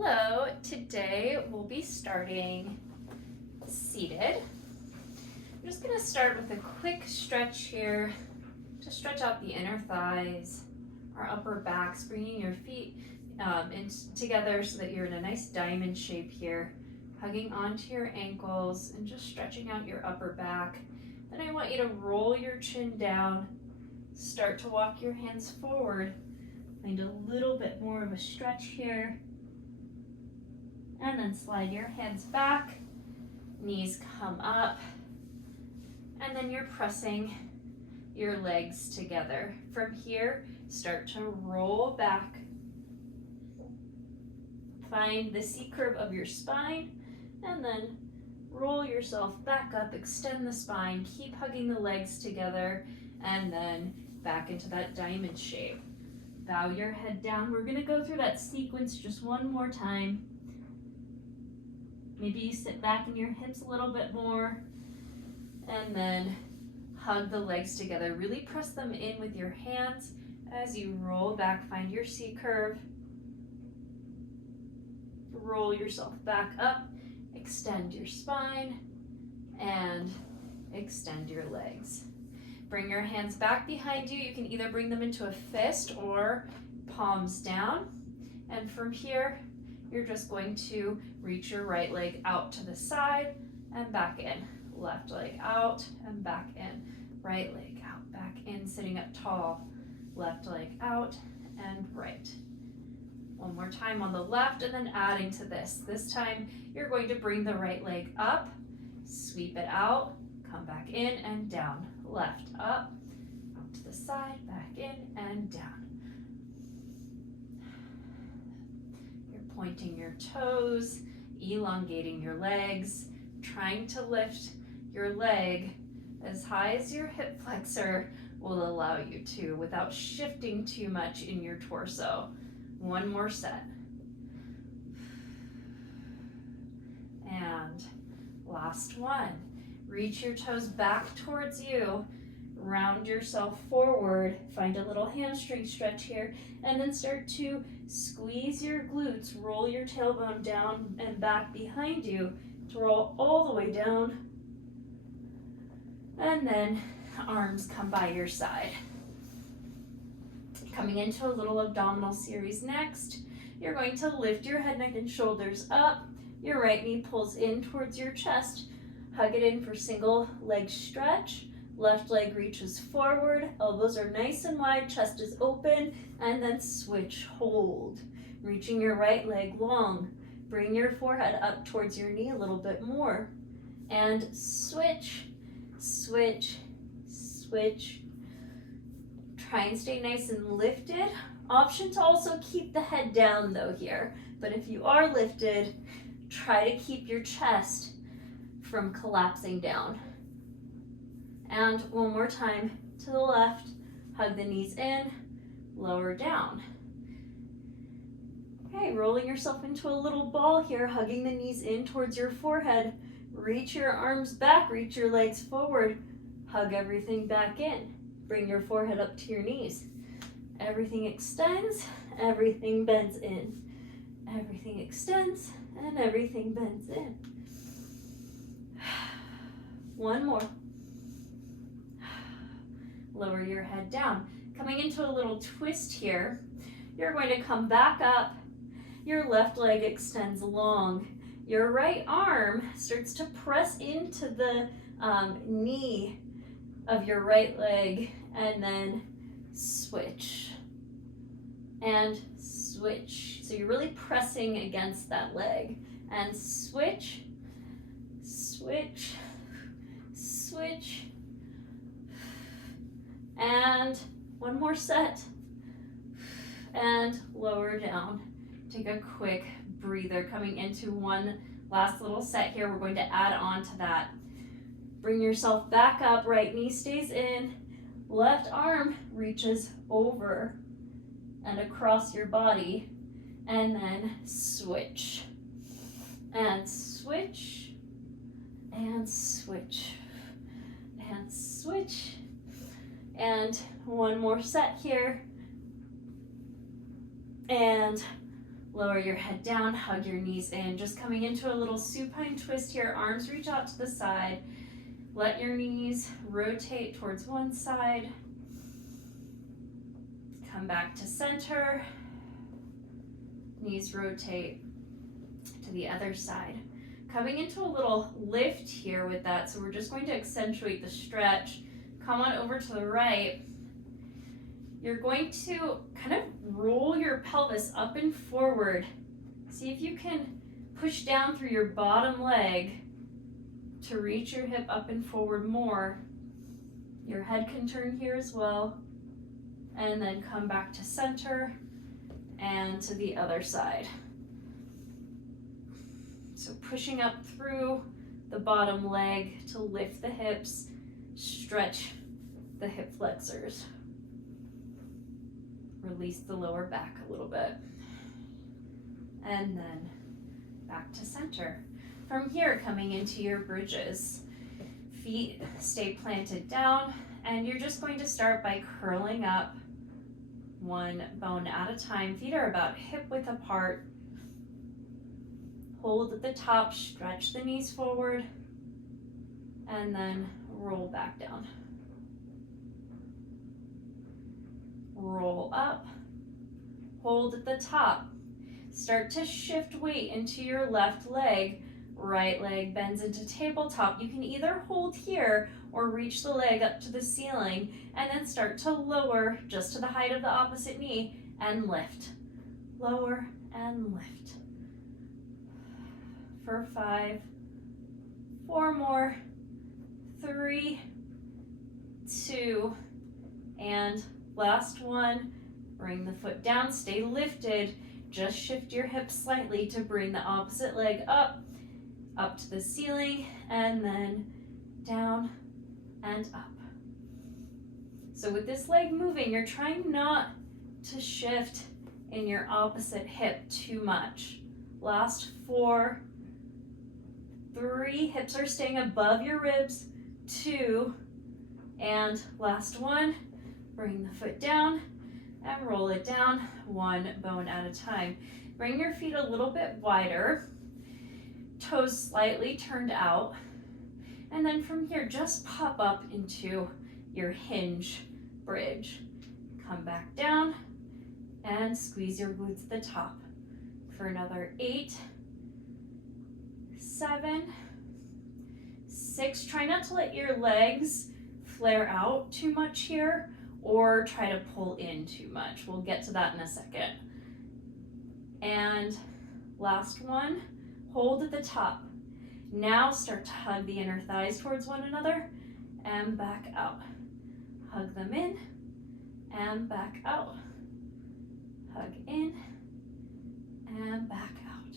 Hello, today we'll be starting seated. I'm just going to start with a quick stretch here to stretch out the inner thighs, our upper backs, bringing your feet together so that you're in a nice diamond shape here, hugging onto your ankles and just stretching out your upper back. Then I want you to roll your chin down, start to walk your hands forward, find a little bit more of a stretch here. And then slide your hands back, knees come up, and then you're pressing your legs together. From here, start to roll back. Find the C curve of your spine, and then roll yourself back up, extend the spine, keep hugging the legs together, and then back into that diamond shape. Bow your head down. We're gonna go through that sequence just one more time. Maybe you sit back in your hips a little bit more and then hug the legs together. Really press them in with your hands as you roll back. Find your C curve. Roll yourself back up. Extend your spine and extend your legs. Bring your hands back behind you. You can either bring them into a fist or palms down. And from here, you're just going to reach your right leg out to the side and back in. Left leg out and back in. Right leg out, back in, sitting up tall. Left leg out and right. One more time on the left and then adding to this. This time you're going to bring the right leg up, sweep it out, come back in and down. Left up, out to the side, back in and down. Pointing your toes, elongating your legs, trying to lift your leg as high as your hip flexor will allow you to without shifting too much in your torso. One more set. And last one. Reach your toes back towards you. Round yourself forward, find a little hamstring stretch here, and then start to squeeze your glutes, roll your tailbone down and back behind you to roll all the way down, and then arms come by your side. Coming into a little abdominal series next, you're going to lift your head, neck, and shoulders up. Your right knee pulls in towards your chest. Hug it in for single leg stretch. Left leg reaches forward, elbows are nice and wide, chest is open, and then switch, hold. Reaching your right leg long. Bring your forehead up towards your knee a little bit more. And switch, switch, switch. Try and stay nice and lifted. Option to also keep the head down though here. But if you are lifted, try to keep your chest from collapsing down. And one more time to the left, hug the knees in, lower down. Okay, rolling yourself into a little ball here, hugging the knees in towards your forehead. Reach your arms back, reach your legs forward, hug everything back in. Bring your forehead up to your knees. Everything extends, everything bends in. Everything extends and everything bends in. One more. Lower your head down. Coming into a little twist here, you're going to come back up. Your left leg extends long. Your right arm starts to press into the knee of your right leg and then switch and switch. So you're really pressing against that leg and switch, switch, switch. And one more set, and lower down. Take a quick breather. Coming into one last little set here, we're going to add on to that. Bring yourself back up, right knee stays in, left arm reaches over and across your body, and then switch, and switch, and switch, and switch. And one more set here. And Lower your head down, hug your knees in. Just coming into a little supine twist here. Arms reach out to the side. Let your knees rotate towards one side. Come back to center. Knees rotate to the other side. Coming into a little lift here with that, so we're just going to accentuate the stretch. Come on over to the right. You're going to kind of roll your pelvis up and forward. See if you can push down through your bottom leg to reach your hip up and forward more. Your head can turn here as well. And then come back to center and to the other side. So pushing up through the bottom leg to lift the hips, stretch the hip flexors. Release the lower back a little bit. And then back to center. From here, coming into your bridges. Feet stay planted down, and you're just going to start by curling up one bone at a time. Feet are about hip width apart. Hold at the top, stretch the knees forward, and then roll back down. Roll up, hold at the top. Start to shift weight into your left leg. Right leg bends into tabletop. You can either hold here or reach the leg up to the ceiling and then start to lower just to the height of the opposite knee and lift. Lower and lift. For 5, 4 more, 3, 2, and last one. Bring the foot down, stay lifted. Just shift your hips slightly to bring the opposite leg up to the ceiling, and then down and up. So with this leg moving, you're trying not to shift in your opposite hip too much. Last 4, 3, hips are staying above your ribs, 2, and last 1. Bring the foot down and roll it down, 1 bone at a time. Bring your feet a little bit wider, toes slightly turned out, and then from here, just pop up into your hinge bridge. Come back down and squeeze your glutes at the top for another 8, 7, 6. Try not to let your legs flare out too much here or try to pull in too much. We'll get to that in a second. And last one, hold at the top. Now start to hug the inner thighs towards one another and back out. Hug them in and back out. Hug in and back out.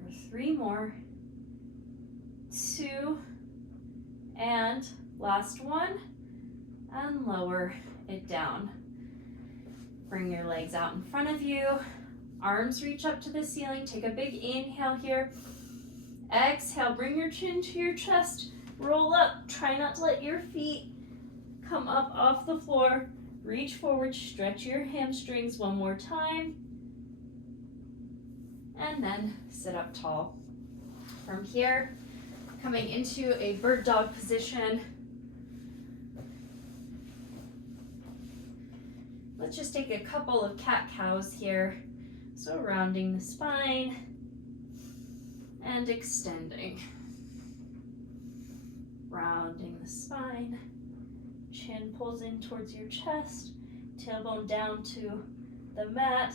For 3 more. 2, and last one, and lower it down. Bring your legs out in front of you. Arms reach up to the ceiling. Take a big inhale here. Exhale, bring your chin to your chest. Roll up. Try not to let your feet come up off the floor. Reach forward, stretch your hamstrings one more time. And then sit up tall. From here, coming into a bird dog position. Let's just take a couple of cat-cows here. So rounding the spine and extending. Rounding the spine. Chin pulls in towards your chest. Tailbone down to the mat.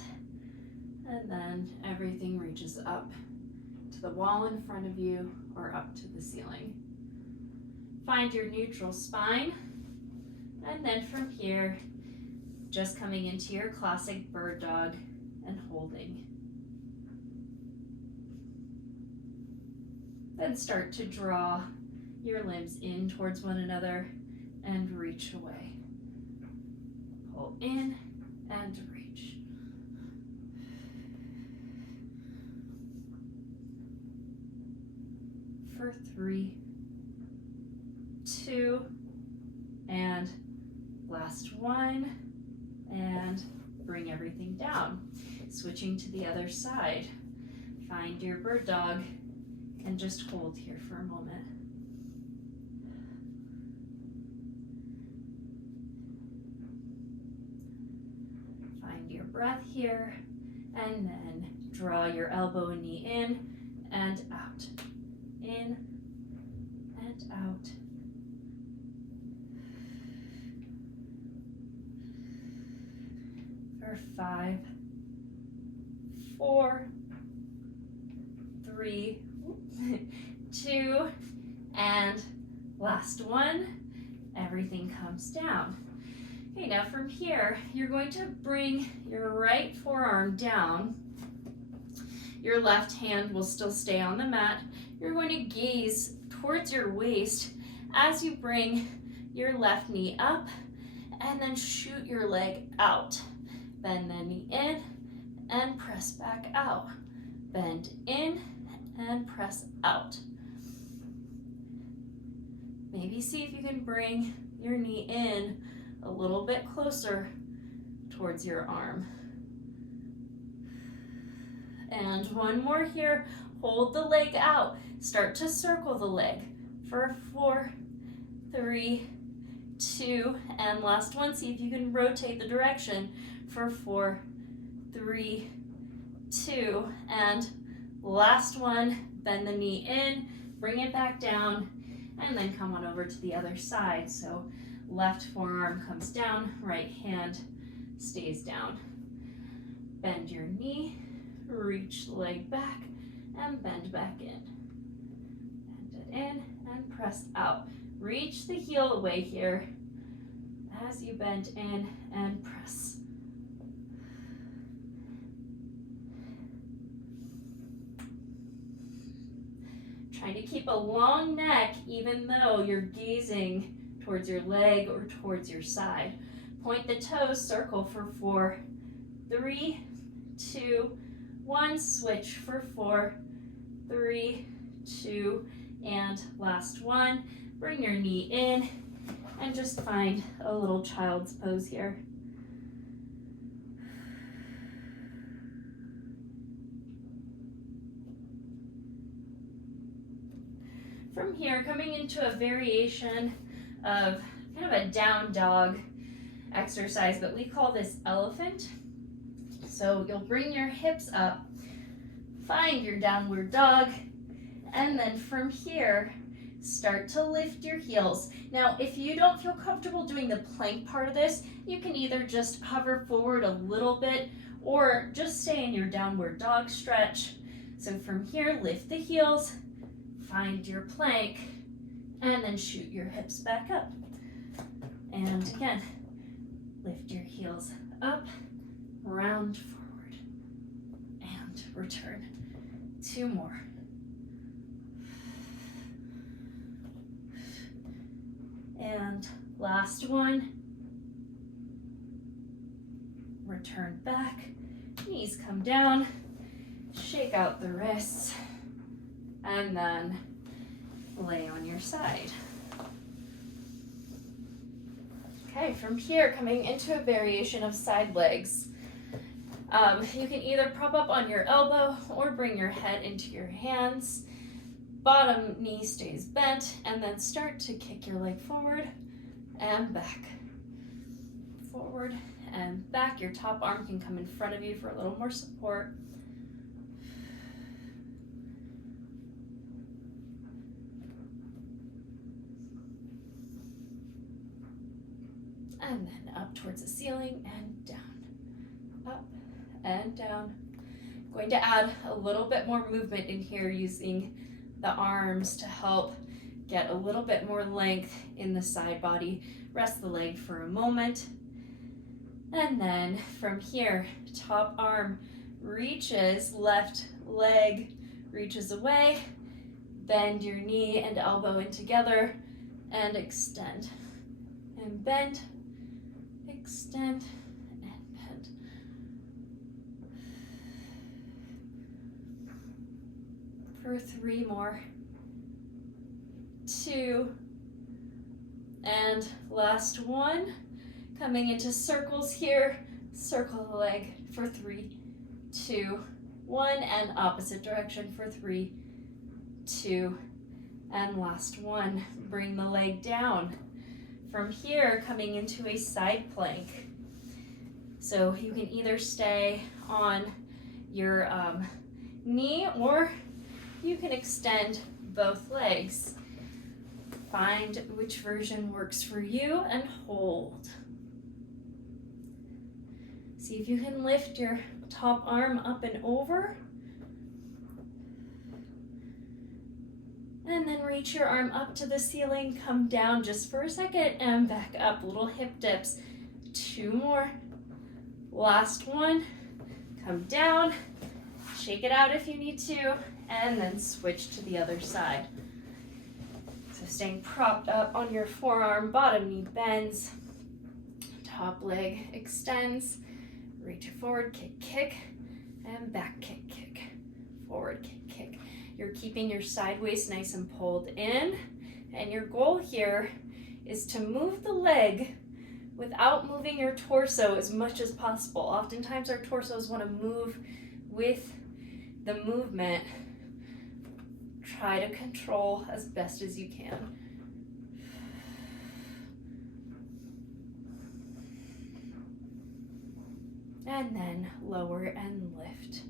And then everything reaches up to the wall in front of you or up to the ceiling. Find your neutral spine. And then from here, just coming into your classic bird dog and holding. Then start to draw your limbs in towards one another and reach away. Pull in and reach. For 3, 2, and last one. And bring your down. Switching to the other side. Find your bird dog and just hold here for a moment. Find your breath here, and then draw your elbow and knee in and out. In and out. For 5, 4, 3, 2, and last one. Everything comes down. Okay, now from here, you're going to bring your right forearm down. Your left hand will still stay on the mat. You're going to gaze towards your waist as you bring your left knee up and then shoot your leg out. Bend the knee in and press back out. Bend in and press out. Maybe see if you can bring your knee in a little bit closer towards your arm. And one more here. Hold the leg out. Start to circle the leg for 4, 3, 2, and last one. See if you can rotate the direction for 4, 3, 2, and last one. Bend the knee in, bring it back down, and then come on over to the other side. So left forearm comes down, right hand stays down. Bend your knee, reach the leg back, and bend back in. Bend it in and press out. Reach the heel away here as you bend in and press. Trying to keep a long neck even though you're gazing towards your leg or towards your side. Point the toes, circle for 4, 3, 2, 1. Switch for 4, 3, 2, and last one. Bring your knee in and just find a little child's pose here. From here, coming into a variation of kind of a down dog exercise, but we call this elephant. So you'll bring your hips up, find your downward dog, and then from here, start to lift your heels. Now, if you don't feel comfortable doing the plank part of this, you can either just hover forward a little bit or just stay in your downward dog stretch. So from here, lift the heels, find your plank, and then shoot your hips back up. And again, lift your heels up, round forward, and return. 2 more. And last one. Return back, knees come down, shake out the wrists, and then lay on your side. Okay, from here, coming into a variation of side legs. You can either prop up on your elbow or bring your head into your hands. Bottom knee stays bent, and then start to kick your leg forward and back. Forward and back. Your top arm can come in front of you for a little more support. And then up towards the ceiling and down. Up and down. Going to add a little bit more movement in here using the arms to help get a little bit more length in the side body. Rest the leg for a moment. And then from here, top arm reaches, left leg reaches away. Bend your knee and elbow in together and extend. And bend, extend, and bend. For 3 more. 2, and last one. Coming into circles here, Circle the leg for 3, 2, 1, and opposite direction for 3, 2, and last one. Bring the leg down. From here, coming into a side plank. So you can either stay on your knee, or you can extend both legs. Find which version works for you and hold. See if you can lift your top arm up and over. And then reach your arm up to the ceiling, come down just for a second and back up. Little hip dips. 2 more. Last one. Come down, shake it out if you need to, and then switch to the other side. So staying propped up on your forearm, bottom knee bends, top leg extends, reach it forward, kick, kick, and back kick, kick, forward, kick, kick. You're keeping your side waist nice and pulled in, and your goal here is to move the leg without moving your torso as much as possible. Oftentimes our torsos want to move with the movement. Try to control as best as you can. And then lower and lift.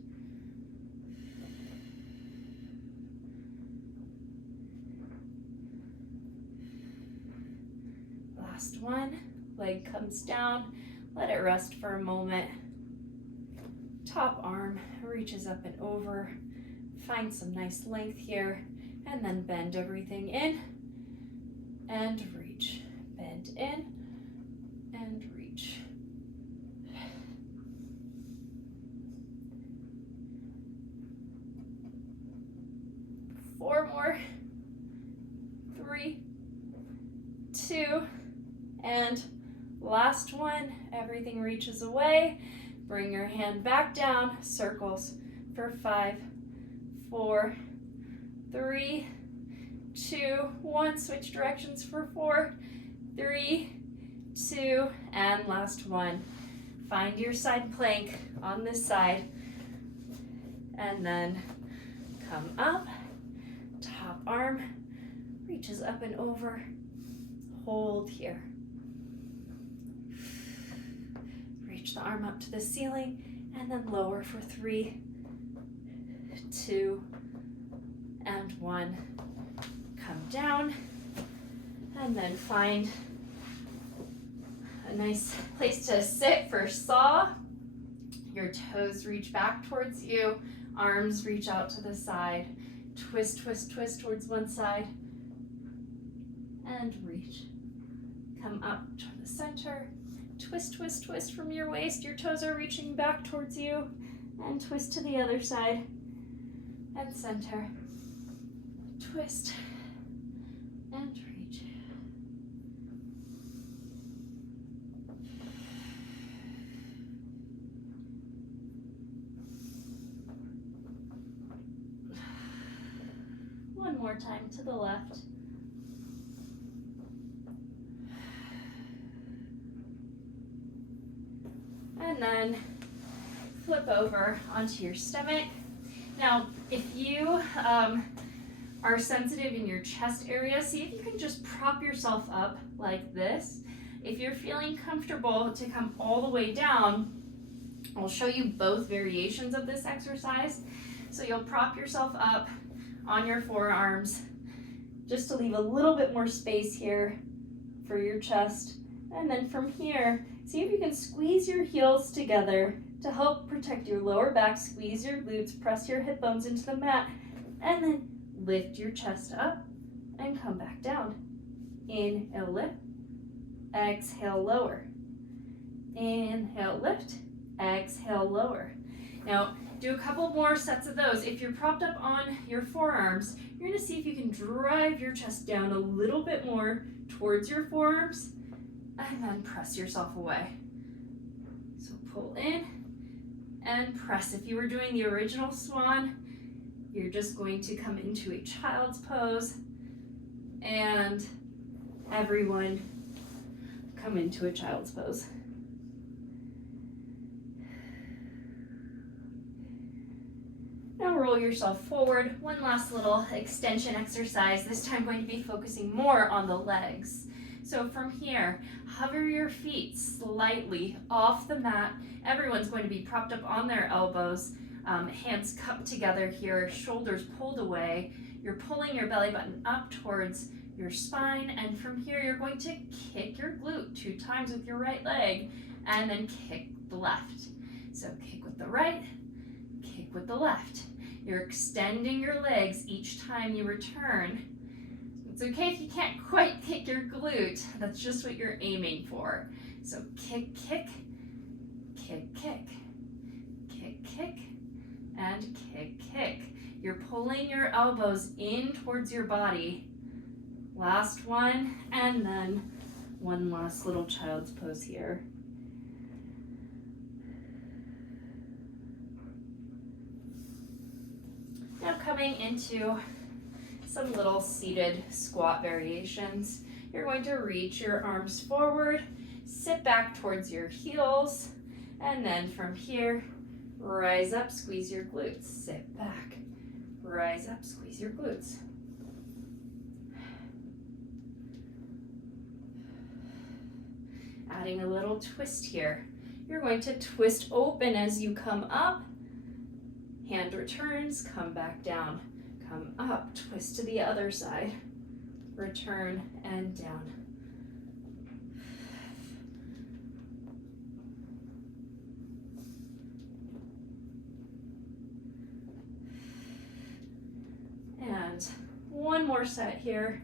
Last one. Leg comes down, let it rest for a moment. Top arm reaches up and over. Find some nice length here, and then bend everything in and reach. Bend in and reach. Four more. 3, 2, and last one. Everything reaches away. Bring your hand back down. Circles for 5, 4, 3, 2, 1. Switch directions for 4, 3, 2, and last one. Find your side plank on this side. And then come up. Top arm reaches up and over. Hold here. Reach the arm up to the ceiling and then lower for 3, 2, and 1. Come down and then find a nice place to sit for saw. Your toes reach back towards you, arms reach out to the side. Twist, twist, twist towards one side and reach. Come up to the center. Twist, twist, twist from your waist. Your toes are reaching back towards you. And twist to the other side. And center. Twist. And reach. One more time to the left. And then flip over onto your stomach. Now, if you are sensitive in your chest area, see if you can just prop yourself up like this. If you're feeling comfortable to come all the way down, I'll show you both variations of this exercise. So you'll prop yourself up on your forearms just to leave a little bit more space here for your chest. And then from here, see if you can squeeze your heels together to help protect your lower back. Squeeze your glutes, press your hip bones into the mat, and then lift your chest up and come back down. Inhale, lift. Exhale, lower. Inhale, lift. Exhale, lower. Now, do a couple more sets of those. If you're propped up on your forearms, you're gonna see if you can drive your chest down a little bit more towards your forearms, and then press yourself away. So pull in and press. If you were doing the original swan, you're just going to come into a child's pose, and everyone come into a child's pose. roll yourself forward. One last little extension exercise, this time going to be focusing more on the legs. So from here, hover your feet slightly off the mat. Everyone's going to be propped up on their elbows, hands cupped together here, shoulders pulled away. You're pulling your belly button up towards your spine, and from here you're going to kick your glute 2 times with your right leg, and then kick the left. So kick with the right, kick with the left. You're extending your legs each time you return. It's okay if you can't quite kick your glute. That's just what you're aiming for. So kick, kick, kick, kick, kick, kick, and kick, kick. You're pulling your elbows in towards your body. Last one, and then one last little child's pose here. Now coming into some little seated squat variations. You're going to reach your arms forward, sit back towards your heels, and then from here, rise up, squeeze your glutes, sit back, rise up, squeeze your glutes. Adding a little twist here. You're going to twist open as you come up, hand returns, come back down, come up, twist to the other side, return and down. And one more set here.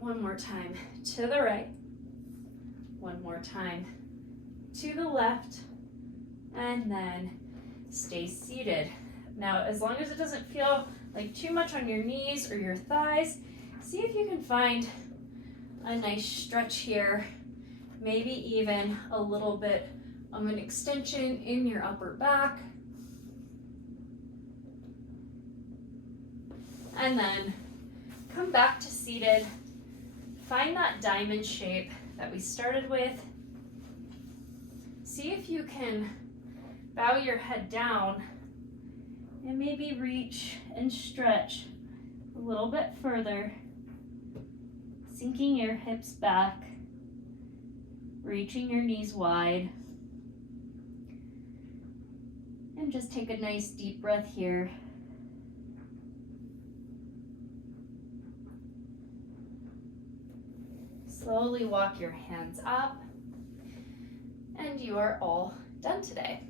One more time to the right. One more time to the left. And then stay seated. Now, as long as it doesn't feel like too much on your knees or your thighs, see if you can find a nice stretch here. Maybe even a little bit of an extension in your upper back. And then come back to seated. Find that diamond shape that we started with. See if you can bow your head down and maybe reach and stretch a little bit further, sinking your hips back, reaching your knees wide. And just take a nice deep breath here. Slowly walk your hands up, and you are all done today.